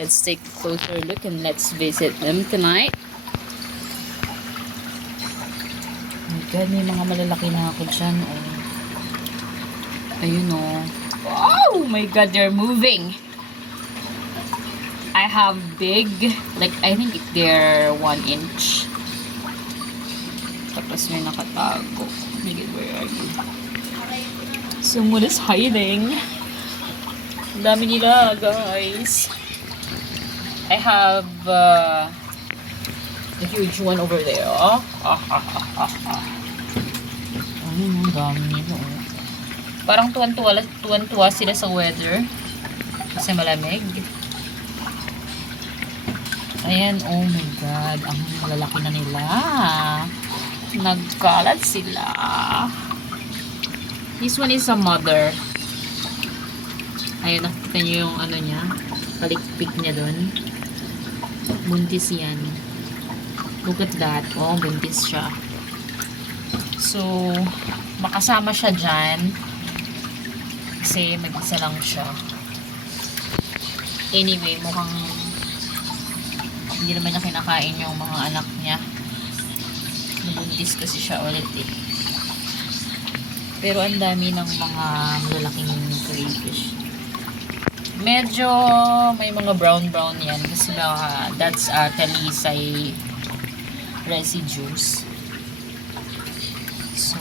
Let's take a closer look and let's visit them tonight. Oh my God, may mga malalaki na ako dyan. Oh. Ayun oh. Oh my God, they're moving. I have big, like I think they're 1 inch. Tapos may nakatago. Oh my God, where are you? Someone is hiding. Ang dami nila, guys. I have a huge one over there. Oh. Ayun, ang dami nila. Oh. Parang tuwan-tuwa sila sa weather. Kasi malamig. Ayan, oh my God. Ang malalaki na nila. Nagkalat sila. This one is a mother. Ayun, nakita nyo yung ano niya. Palikpik niya dun. Buntis yan. Look at that. Oh, buntis siya. So, makasama siya dyan. Kasi mag-isa lang siya. Anyway, mukhang hindi naman niya kinakain yung mga anak niya. Nabuntis kasi siya ulit eh. Pero ang dami ng mga malalaking crayfish. Medyo may mga brown yan kasi that's talisay residues. So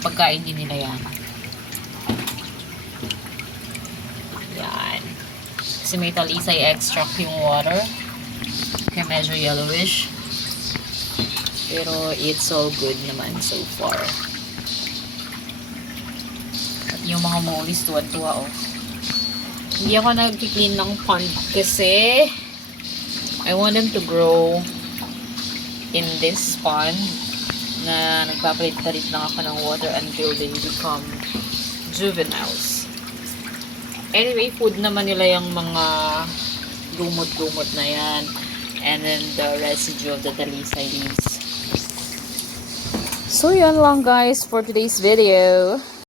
pagkain din nila yan. Yan. Kasi may talisay extract yung water. Kaya medyo yellowish. Pero it's all good naman so far. At yung mga mollies tuwan-tuwa oh. Hindi ako nag-clean ng pond kasi I want them to grow in this pond na nagpapalit-palit lang ako ng water until they become juveniles. Anyway, food naman nila yung mga lumot-lumot na yan. And then the residue of the talisay leaves. So yan lang guys for today's video.